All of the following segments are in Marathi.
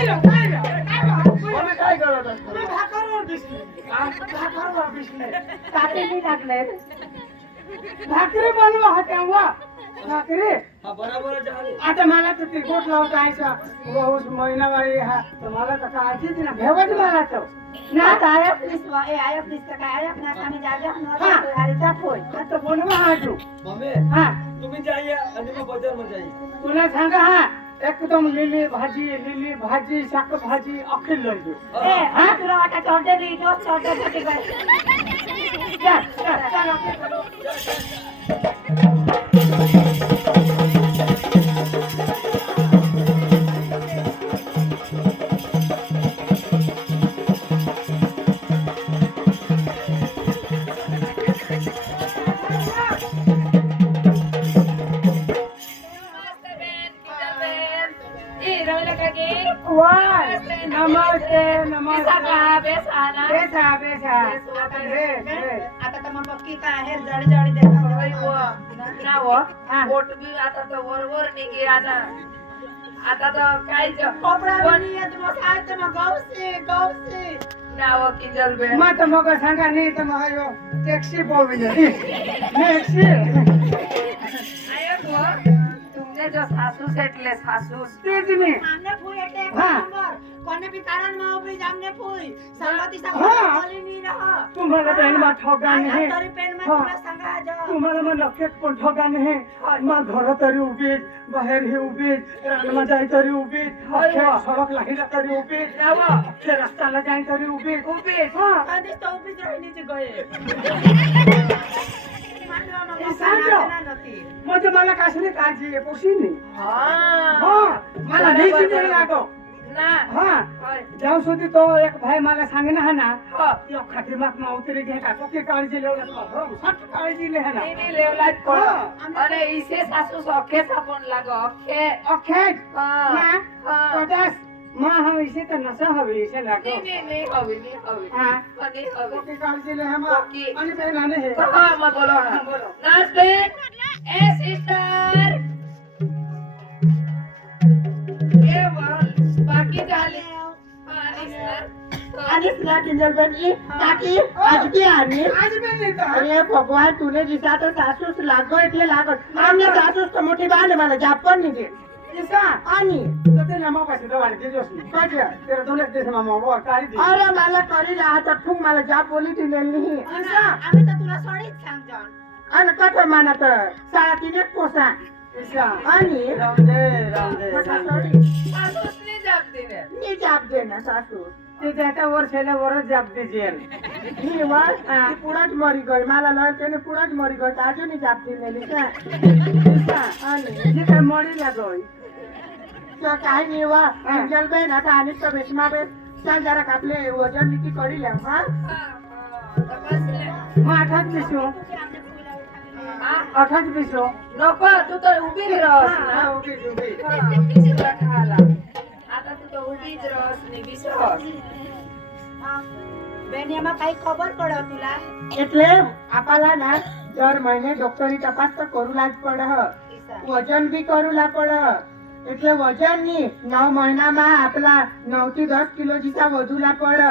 काय करत असतो? भाकरवर दिसले. भाकरवर दिसले. काटेही टाकले भाकरी बनवा हा तेव्हा भाकरी हा बरोबर झाले. आता मला तर तिखट लावतायचा बहुत महिनावारी हा तर मला तर काळजीच ना भेवच मला तो ना आयत दिसवा ए आयत दिसतं काय आयत ना आम्ही जागे हा. अरे जापोय आता बनवा हा तू मम्मी हा तुम्ही जाइए आणि मग बाजार मध्ये जाइए. तुला सांगा हा एकदम लिली भाजी शाक भाजी अखिल लंजू ए हा तुला वाटा चॉर्डर ली तो चॉर्डर साठी काय नमस्ते नमस्ते बेसाना बेसा बेसा आता तर मग पक्की काय आहे जडी जडी देखा ना वो पोट भी आता तर वर निघे आता तर काय कपडा बनी आहे तुम काय तर मग गौसे नाव की जलबे मग मग सांगा नाही तर मग यो टॅक्सी बोलवी टॅक्सी आयो वो तुमने जो सासू सेटले सासू तेच मी हमने फुई એટલે એક હા. નંબર કોને બી કારણ માં ઉભી જામને ફુઈ સંગતિ હા. સંગતિ બોલી ની રહ तुम्हाला पेनमा ठोका नाही तरी पेन में हा. तुला सांगा जा तुम्हाला मग नक्कीच पण ठोका नाही मग घर तरी उभीच बाहेर ही उभीच रानमा जाय तरी उभीच अख्ख्या सडक लाहीला तरी उभीच अख्ख्या रस्त्याला जाय तरी उभीच उभी हा. कधीच तो उभीच राहिनीची गये मानवा मग हे सांगतो. नती मग तुम्हाला कसली काळजी आहे पोशी नाही हा मला नीची नाही लागो ना हा होय जाऊ સુધી તો એક ભાઈ મારા सांगे ना ना हो यो खटीमाक માં ઉતરી ગયા તો કે કાળજી લેવલા તો સટ કાળજી લે ના ની લેવલા જ પડો અને ઈસે સાસુ સોખે સાપણ લાગો ઓખે ઓકે હા માં હા કદાચ માં હવે છે તો નસા હવે છે લાગો ની હવે હા ની હવે તો કે કાળજી લે હમાં ઓકે. અને બે નાને હે હા માં બોલો હા, બોલો. નાસ્તે એ સિસ્ટર એ બાકી ચાલે आणि किंजलबेनी काकी आज की आनी આજ બે લેતા अरे भगवान तूने दिसा तो सासूस लागो એટલે लागो आमने सासूस तो मोठी बाल मला जापन नहीं दे ઈસા आणि તો તે નામા પાસે દવાને દેજો છું कजर તેરે દોલે દેશ માં મો કાઢી દે अरे मला करी रहा तो ठुक मला जाप बोली थी नेली ઈસા आम्ही तर तुला सोडीच सांगतो आणि कठ मानत साळा तिने पोसा ईसा आणि राम कथा दे सोडी सासूसने जाप दिले मी जाप देना सासू ते त्याच्या वर्षाला वरच जाप देजे ही वर पुढंच मरी गई मला लय त्याने पुढंच मरी गई अजूनही जाप दिलेली काय ईसा आणि जे काय मળી लागोय तो काही नाही वा किंजलबेन आता आणि तो बेसमाबेन चल जरा आपले वजन नीती करी ल्या हा तपासले मग आठाच पिशो आठाच पिशो नको तू तर उभीच रस ना उभी उभी तुला खाला आता तू तर उभीच रस नि विश्वास बेन एમાં काही ખબર પડો तुला એટલે आपल्याला ना दर महिने डॉक्टरी तपास तर करूला જ પડે वजन बी करूला પડે એટલે वजन ની 9 મહિનામાં આપલા 9 થી 10 કિલો જીતા વધુલા પડે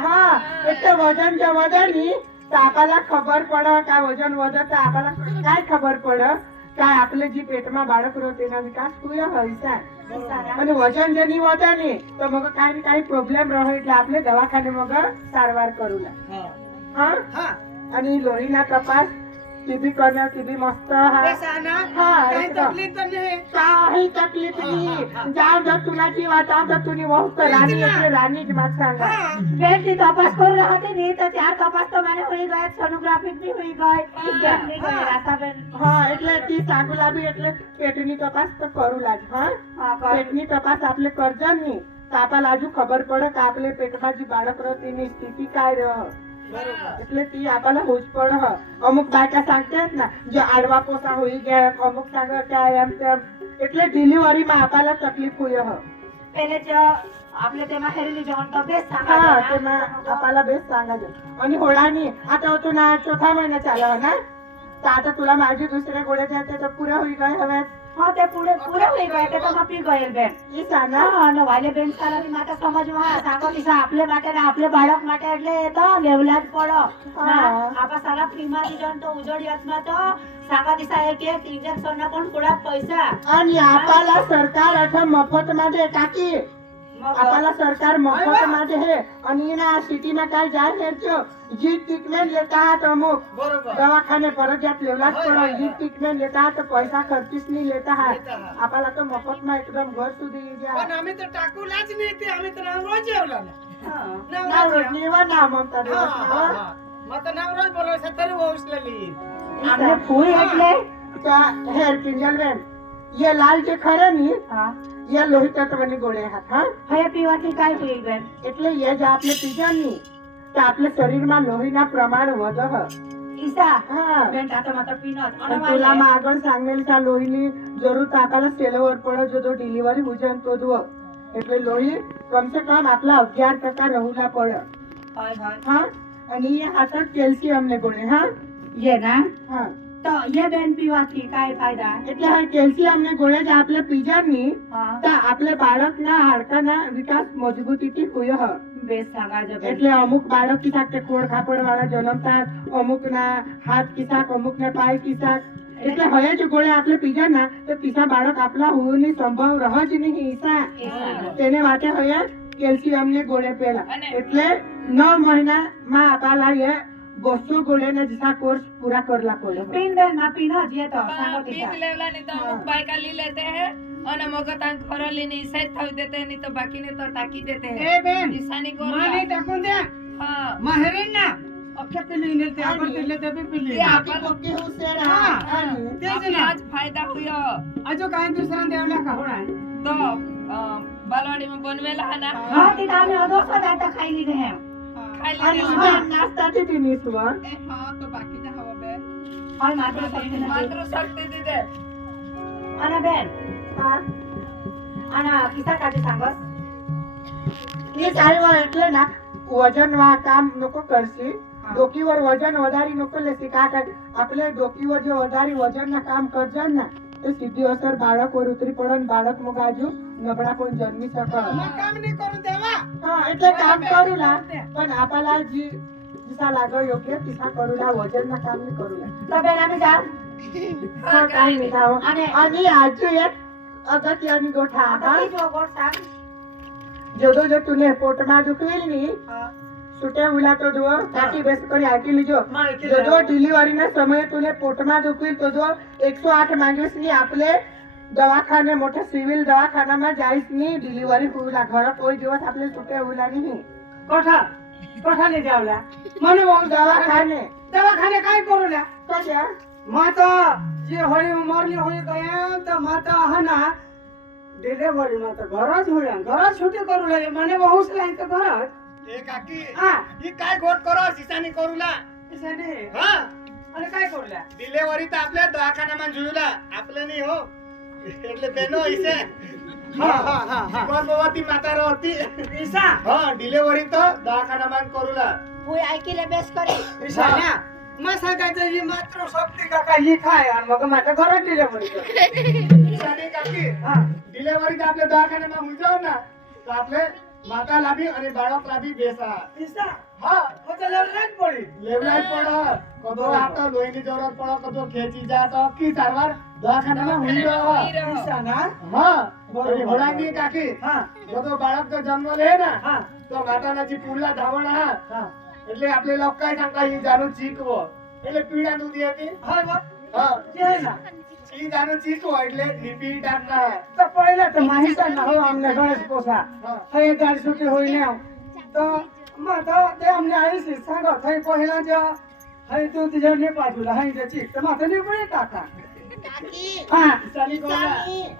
હા એટલે वजन જે વધે ની તો आपल्याला ખબર પડે કે वजन વધે તો आपल्याला काय ખબર પડે કે आपले जी पेटમાં બાળક રહે તેના વિકાસ થયો હોય અને वजन जे ની વધે ની તો મગ काही काही प्रॉब्लेम રહે એટલે આપણે દવાખાને મગ સારવાર કरूला हा हा आणि लोहीना तपास टीबी करणं टीबी मस्त हा बेसाना हा, काही एकदम. तकलीफ तर नाही काही तकलीफ नाही जाऊ दर तुला जीवा जाऊ दर तुझी वस्त राणी એટલે राणी જ मत सांगा બેન ની તપાસ કર રહી ની તો ચાર તપાસ તો મને હોઈ ગઈ સોનોગ્રાફી બી હોઈ ગઈ એક્ઝામ ની ગઈ રાતાબેન હા એટલે ती सांगूला बी એટલે પેટની તપાસ તો કरूला જ હા પેટની તપાસ આપણે કરજન ની તો आपल्याला આજુ ખબર પડે કે આપણે પેટમાં જે બાળક રહે તેની સ્થિતિ काय रह એટલે ती आपल्याला હોજ પડે અમુક બાયકા सांगतात ना जे આડવા પોસા હોઈ ગયા અમુક सांगा काय એમ તેમ એટલે ડિલિવરીમાં आपल्याला તકલીફ હોય પેલે જો आपले तेव्हा हेरली जेवण तर बेस्ट सांगा हा तेव्हा आपल्याला बेस्ट सांगायचं आणि होळानी आता होतो ना चौथा महिना चालला ना तर आता तुला माझी दुसऱ्या गोळ्या द्यायच्या तर पुऱ्या होई गए हव्यात હા તે પૂરે પૂરે લઈ ગયા તે તો માપી ગયેલ બેન ઈસા ના હા અને વાલે બેન તારાની માતા સમજવા સાકો કિસ્સા આપલે માટે ને આપલે બાળક માટે એટલે એ તો લેવલા જ પડો હા. આપા સારા ફ્રીમાં દીધો તો ઉજળિયાતમાં તો સાકા દિશા એક ઇન્જેક્શન ના પણ થોડા પૈસા आणि आपला सरकार आता मफत मध्ये काकी आपला सरकार मफत मध्ये है आणि ना सिटी में काय जाय है जी ट्रीटमेंट लेता है तो अमुक बरोबर दवाखाने परत जात लेवलाच पडो जी ट्रीटमेंट लेता है तो पैसा खर्चीच नहीं लेता है आपला तो मफत में एकदम घर सुधी पण आम्ही तर टाकूलाच नाही ते आम्ही तर रोज जेवला निवा ना ममता मग तर नवरोज बोलवायचं तरी वौसलेली આપણે ફૂલ એટલે हेयर किंजल बेन ये लाल जे खरे नी હા ये लोही तत्वनी गोळे हात हा હવે પીવાથી काय होईल બેન એટલે ये जे आपले पिजा नी तर आपल्या शरीરમાં લોહીના પ્રમાણ વધે ઈસા હા બેન તાતો માતા પીનો અને तुला માં આગળ सांगेल का લોહીની જરૂર તાકાला सेलवर પડે જો તો ડિલિવરી ભોજન તો દો એટલે લોહી કમસે કમ આપલા 11% રહુલા પડે હાય હાય હા અને ये हातात कॅल्शियम ने गोळे हा ये ना हा તો ये બેન પીવાથી काय फायदा એટલે આ કॅल्शियમ ને गोळे જે आपल्या पिजा नी હા तर आपल्या बाळकના હાડકાના વિકાસ મજબૂતીથી હોય હ બેસ સાગા જો બેન એટલે અમુક બાળક કિસાક તે કોડ ખાપડ વાળા જન્મતા અમુકના હાથ કિસાક અમુકના પાય કિસાક એટલે હવે જ ગોળે આપણે પીજા ના તો તીસા બાળક આપલા હોવાની સંભવ રહ જ નહીં ઈસા તેને માટે હવે કેલ્શિયમ ને ગોળે પેલા એટલે 9 મહિનામાં આપલા એ 200 ગોળેના જેસા કોર્સ પૂરા કરલા પડે પીન બેન માં પીનો જે તો સાગો પીક દિશા લેવલા ની તો અમુક બાયકા લી લેતે હે અને મગતાન ખરલી ની સેટ થઈ દેતે ની તો બાકી ને તો ટાકી દેતે હે ए बेन ઈશાની माने ગોળા टाकून द्या હા माहेरीन ना अख्ख्या पिल्ली नेलते आपण पिल्ले ते बी पिल्ली ते આપી પોકી હુસેર हा आणि तेच ना आज फायदा हुयो अजो काय दुसरा देवला का होणार તો બાલવાડી માં બનવેલા હના હા તે તામે અદોસો દાતા ખાઈ લીધે હે ખાઈ आणि લીધેલા नाश्ताची तिनीस वर એ હા તો બાકી જ હવા બે હાલ માત્ર શક્તિ નથી માત્ર શક્તિ દીધે અને બેન हा અને કિસ્સા કાઢી सांगस એ ચાલવા એટલે ના वजन वा काम नको करशी डोकीवर वजन વધારી नको લેસી का काय आपले डोकीवर जे વધારી वजन ना काम करजन ना ते સીધી અસર બાળક પર ઉતરી પડે ને બાળક મગ આજુ નબળા કોઈ જન્મી શકે मग काम नाही करून देवा हा એટલે કામ કरूला पण आपल्याला जी दिसा लागो योग्य तिसा करूला वजन ना काम नाही करूला તો બેન અમે જાવ हा काही नाही जावं. आणि आणि આજુ એક અગત્યની ગોઠા आता હા ती जो गोड सांग જોજો જો તુને પોટમાં દુખવેલ ની હા છૂટે ઉલા તો જો કાકી બેસ કરી આકી લીજો જો ડિલિવરીના સમયે તુને પોટમાં દુખવેલ તો જો 108 માંગીસ ની આપલે દવાખાને મોટા સિવિલ દવાખાનામાં જાઈસ ની ડિલિવરી પૂરા ઘર કોઈ દિવસ આપલે છૂટે ઉલા નહીં कोठा कोठा नाही जावला મને बोल દવાખાને दवाखाने काय करूला कशा माता जे होळी मरली होळी गया तर माता हना डिलेवरी माता घरात होळ्या घरात छुट्टी करू लागले म्हणे बहुस नाही तर घरात ए काकी हा ही काय गोट करो ईशानी करूला ईशाने हा आणि काय करूला डिलेवरी तर आपल्या दवाखान्याમાં જોયુલા આપણે નહીં હો એટલે બેનો ઈસે हा हा हा हा ગર્ભવતી માતા રહતી ईशा હા ડિલેવરી તો દવાખાનામાં કरूला હું ऐकिले बेस करी ईशान्या मग सांगायचं ही मात्र शक्ती का काही खाय आणि मग माझ्या घरात डिलेवरी कर ईशानी काकी हा डिलेवरी तर आपल्या दवाखान्याમાં હોઈ જાવ ના તો આપણે માતા લાભી અને બાળક લાભી બેસા ईशा હા होतं लढण्यात पडी લેવલાય પડે કદો આપતા લોહીની જરૂરત પડે કદો ખેંચી જા તો કી સારવાર દવાખાનામાં હોઈ જાવ ईशा ना હા બરોબર હોડાની કાકી हा કદો બાળક તો જન્મ લે ના हा તો માતાના જે પુલ્લા ધાવણ હા हा એટલે આપણે લોક काय सांगता ही जाणू चीकવો એટલે પીડા દૂધી હતી हा मग હા जे आहे ना ઈ જાणू चीकવો એટલે લીપી ટાકના तर पहिलं तर माहिती ना हो आमने गणेश पोसा હા थंय गाडी सुटी होईल तर मग आता ते आमने आईशी सांगा थंय पहिला जे हय तू तुझ्या ने बाजूला हय त्याची तर माता ने पण टाका હા ઈશાની કોલા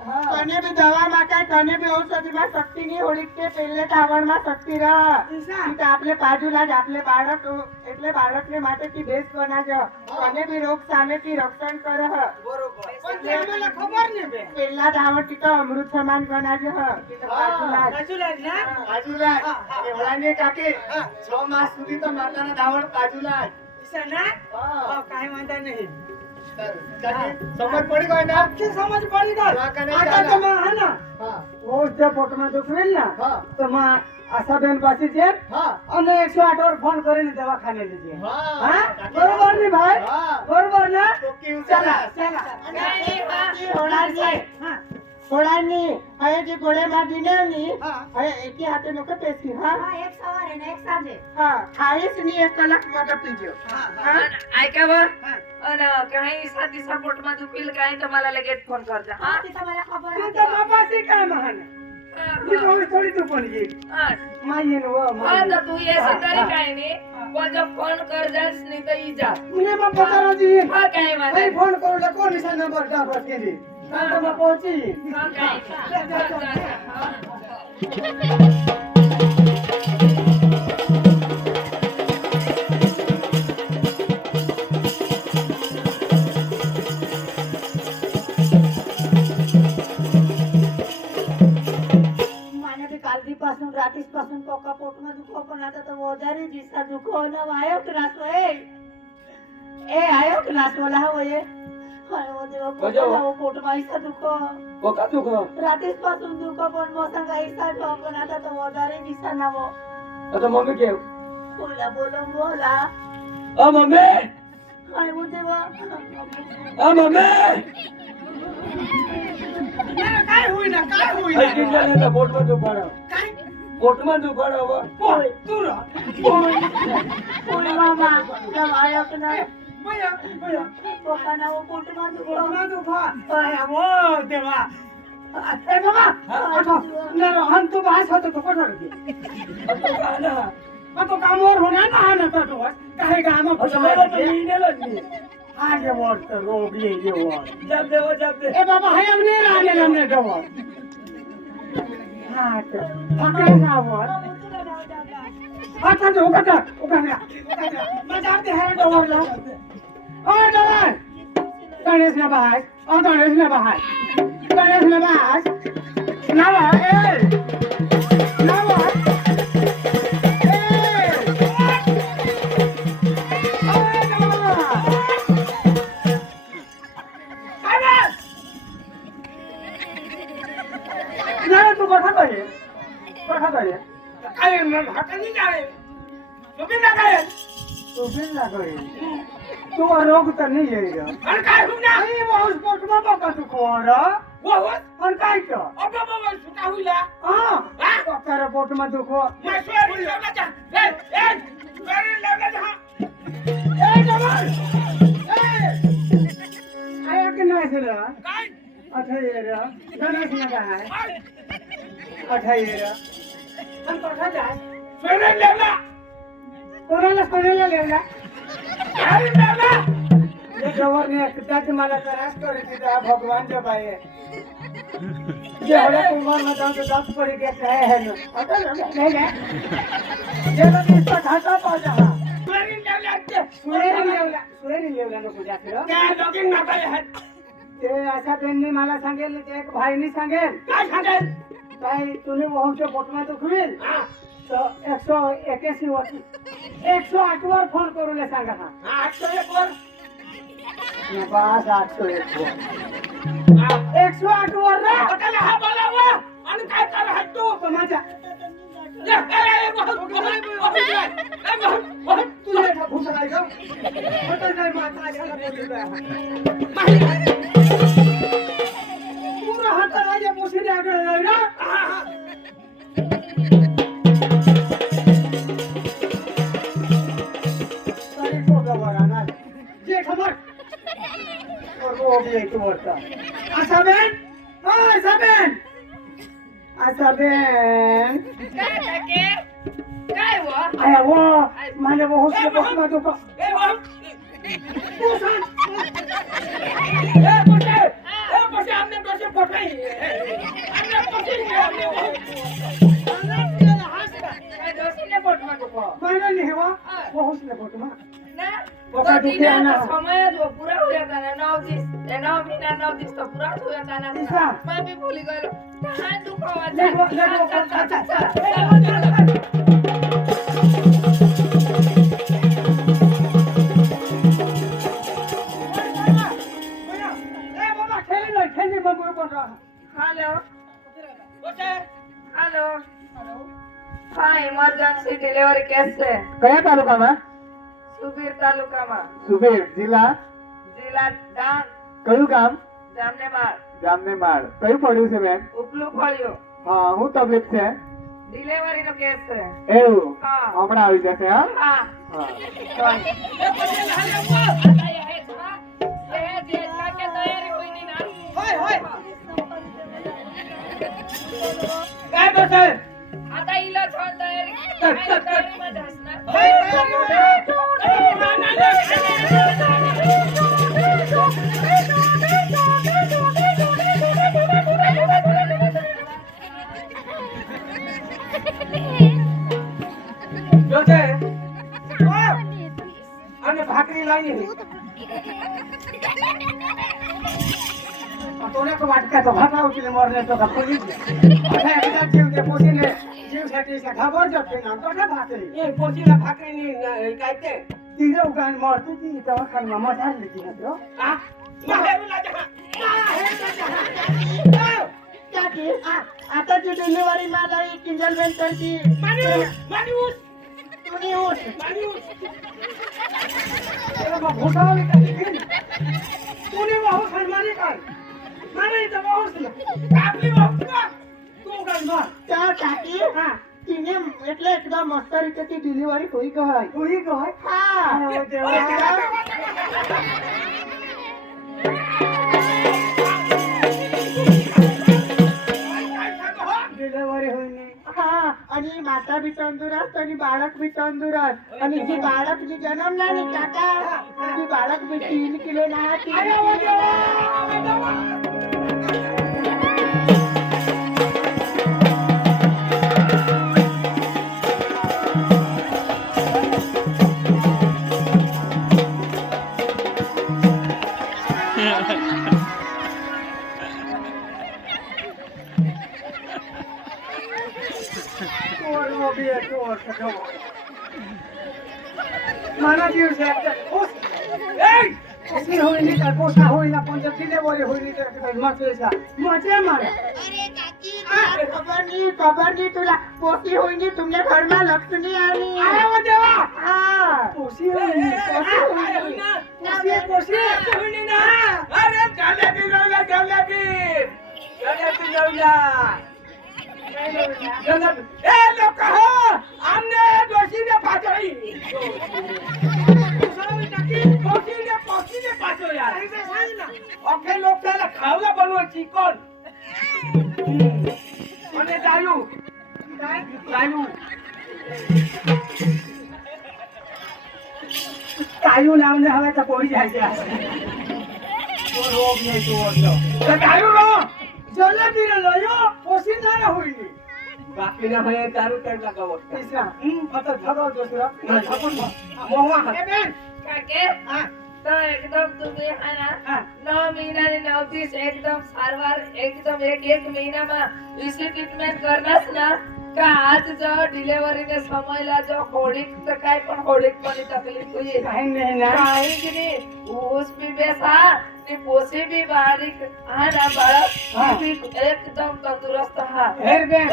હા કને બી દવામાં કાંઈ કને બી ઔષધિમાં શક્તિ નહીં હોળી કે પહેલે ધાવણમાં શક્તિ રહ ईशा ઈ તો આપણે બાજુલા જ આપણે બાળક એટલે બાળકને માટે કી બેસ બનાવજો કને બી રોગ સામેથી રક્ષણ કરહ बरोबर पण ते आम्हाला खबर नाही बे પહેલા ધાવણ તી તો અમૃત સમાન બનાવજો ઈ તો બાજુલા જ. बाजूला ना બાજુલા અને હોડાની કાકી 6 માસ સુધી તો માતાના ધાવણ બાજુલા જ ईशा ना હા काय म्हणता नाही समज पडी काय ना की समज पड़ी गई दवाखान्यात आता जा तो ना. मैं है ना हा वो त्या पोट में दुख होईल ना हा तो मैं आशा बहन पासी जे हा અને 108 वर फोन કરીને દવાખાને લીધી हा હા બરોબર ને ભાઈ हा બરોબર ને तो की चला उचला चला થોડાની હવે જે ગોળેમાં દિનેવની હા હવે એકી હાથે નો પેસી હા એક સવારે ને એક સાંજે હા ખાઈશ ની 1 કલાક માટે પીજો હા ऐकावं आणि काही साधी सपोर्ट मध्ये दुखील काही तर मला लगेच फोन करता हा ती तुम्हाला खबर તું आहे તો બાપાસી કામ હને ती थोडी तू पण घे हा. मायेन व हा, तर तू येशी तरी काय नाही पण जर फोन कर जास नाही तर ई जा मुने मग पतारा जी हा काय भाई माझा फोन करू ला कोण निशा नंबर टाकत केली आता मग पहुंची हा काय जा, जा, जा. हा. મને બી કાલથી પાसून રાતીસ પાसून કોકા પોટમાં દુખો પણ आता તો વધારે જીસા દુખો ને આયો ક્લાસ એ આયો ક્લાસ વાला हो ये हायो देवा पोटમાં पोटમાં ઈસા દુખો પોકા તું કહો રાતીસ પાसून દુખો પણ મોસંગ ઈસા દુખો પણ आता તો વધારે જીસા ના वो તો મમ્મી કે બોલા બોલો બોલા ઓ મમ્મી હાયો દેવા ઓ મમ્મી काय होईना ना पोटમાં दुखाડો काय पोटમાં दुखाडो હવે તું रा ઓય મામા જબ આયો કે ના ભયા ભયા પોતાના वो पोटમાં દુખો પોટમાં दुखा અરે ઓ દેવા એ બાબા ना हम तो बाहर होतो तो कोण होते तो गाना तो कामवर होणार ना ना तो काही काम मला तो नेलेलो नाही आगे वर तर रोग ये वर जब दे ए बाबा हाय हमने राने हमने दवा हां तो पकड़ जावर आता जो उकटा मजा आते है डोरला ओ डोर गणेश ना बाहर ओ गणेश ना बाहर नावा ए नावा तू कथा पाहिजे काय हाताने जावे तुम्ही ना काय तुम्ही ना काय तू रोग तर नाही येईल आणि काय होणार नाही बहुत पोटमा बका तू कोण वो आणि काय कर अबे बाबा सुटा होईला हां डॉक्टर पोटमा दुखो मशवरी लावला जा ए मशवरी लावला जा ए जवान आया की नाही सर काय अठेरा गणेश ना काय अठेरा हम कथा जाय सोने लेला कोणाला लेला अरे लेला ये जवरने एकदाच मला त्रास करते त्या भगवान जब आए ये होला कुमार ना जाऊन दात पड़ी के काय है ना आता नहीं ना ये लोग इसका खाता पा जा सुरेरी लेवला नको जाकरो काय लोगिंग ना काय है ते अशा त्यांनी मला सांगेल ते एक भाईनी सांगेल काय सांगेल काय तुम्ही वहूच्या पोटमा दुखवेल तर 181 वर 108 वर फोन करून सांगा हा 801 वर बस 801 वर 108 वर रे त्याला हा बोलावा आणि काय कर हा तू माझ्या तुझ्या भूसा काय का होतं काय माता पूरा हात राजा पोशी द्या ना तरी पोटा बरा ना जे खबर और वो भी एक वर्षा आसाबेन काय टाके काय व आया वो माने वो होस्टे पोटमा दुखो तू सांग पोटे हमने दोषे पोटाई हमने पोटे काय दोषीने पोटमा दुखो माने नहीं हुआ वो होस्टे पोटमा ना पोटा तो दुखे तिने ना समय जो पूरा हो जाता ना 9 दिस 9 महीना 9 दिस तो पूरा हो जाता ना दिसा. मैं भी भूल गयो हाथ दुखावा लेगो हॅलो हॅलो हाँ इमरजेंसी डिलीवरी केस है કયા તાલુકામાં? સુબીર તાલુકામાં સુબીર જિલ્લા જિલ્લા ડાંગ કયું ગામ? જામનેબાર જામનેમાળ. કયું પડ્યું છે બેન? ઉપલું ફળ્યું હા, હું તકલીફ છે? ડિલિવરી નો કેસ છે એવું હા હમણાં આવી જશે. હા હા હા. काय बसय आता इला छोड़ तयारी तयारीમાં જાસ ના જોજે અને ભાખરી લાવી तोने को वाटका तो भागा उठले मरने तो खपली अरे एकदा जीव ते पोसीने जीव साठी खबर जपते ना तो ना भाकरी ए पोसीला भाकरी नी काय ते तिने उगान मरतो ती दवाखाना मा झाली ती ना आ काकी आता जी डिलिव्हरी मला एक इंजलमेंट करती मानिऊस तुम्ही उठ तेरा भोटावली का तूने वाह खरमाने काय माने इथं वाहूच ना आपली वाह तू काय मार त्या काकी तिने એટલે એકદમ મસ્ત રીતે ती डिलिव्हरी होई गई. तुही काय हा अरे देवा डिलिव्हरी होईनी हा आणि माता बी तंदुरस्त आणि बाळक बी तंदुरस्त आणि जी बाळक जी जन्मला नाही काका ती बाळक बी 3 किलो ना 3 मला जीव शकते कशी होईनी तर पोसा होईना पण जर डिलिव्हरी होईनी तर मचेसा मचे मारे अरे काकी खबर नहीं तुला पोसी होईनी तुमने घर में लक्ष्मी आली. अरे वो देवा हा पोसी होईनी पोसी होईनी ना अरे जलेबी लवला ए लोक हो आमने दोषीने पाचोई पोसीने पाचो यार ओके लोक त्याला खावला बनवायची कोण અને દારૂ કાયું નામને હવે તો પડી જાય છે તો રોગ નહીં તો ઓછો તો દારૂ રો જલેબી રે લયો પોસી ના હોઈની બાકી ના હોય દારૂ કઈ લગાવો પૈસા ફત ધરો દોસરા મોહવા એ બેન કાકે તો એકદમ तुम्ही है ना 9 મહિનાની 9 દિવસ एकदम सारवार एकदम एक મહિનામાં इसी ट्रीटमेंट करनास ना का आज जो डिलिव्हरी ने समयला जो होडीक तर काय पण होडीक पण तकलीफ होई काही नाही ना काही की नाही ऊस भी बेसा नी पोसी भी बारीक हा ना बाळक भी एकदम तंदुरुस्त हा हेर बेन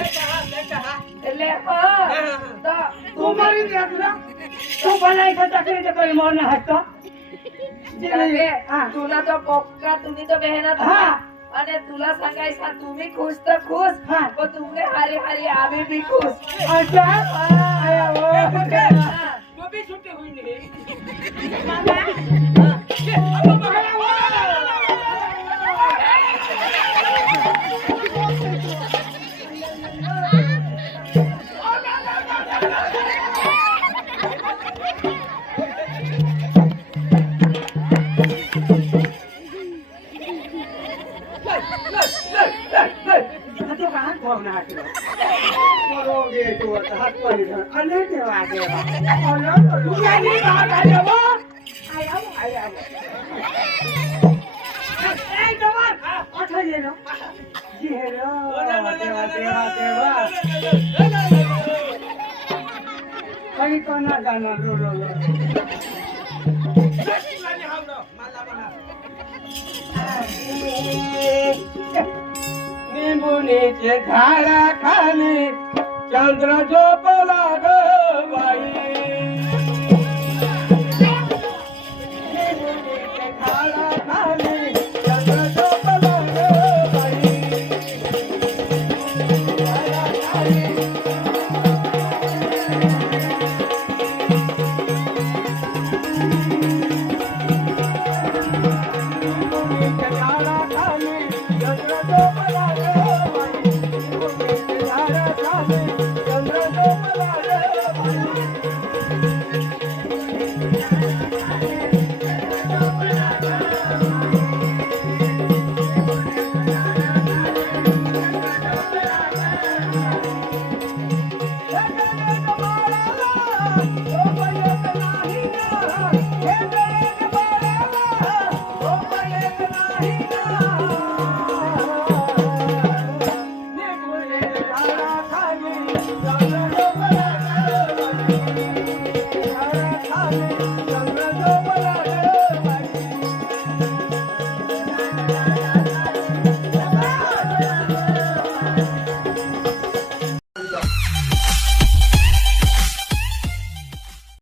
એટલે હા તો तू मारी दे तुला तू बनायचं तकलीफ पण मोरना हसतो तुला तो पक्का तुम्ही तो मेहनत हा. आणि तुला सांगायचा तुम्ही खुश तर खुश हा. पण तुम्ही हारी हारी आम्ही बी खुश अच्छा हा. तो भी छुट्टी हुई नहीं लिंबुनीचे झाडाखाली चंद्र झोपला ग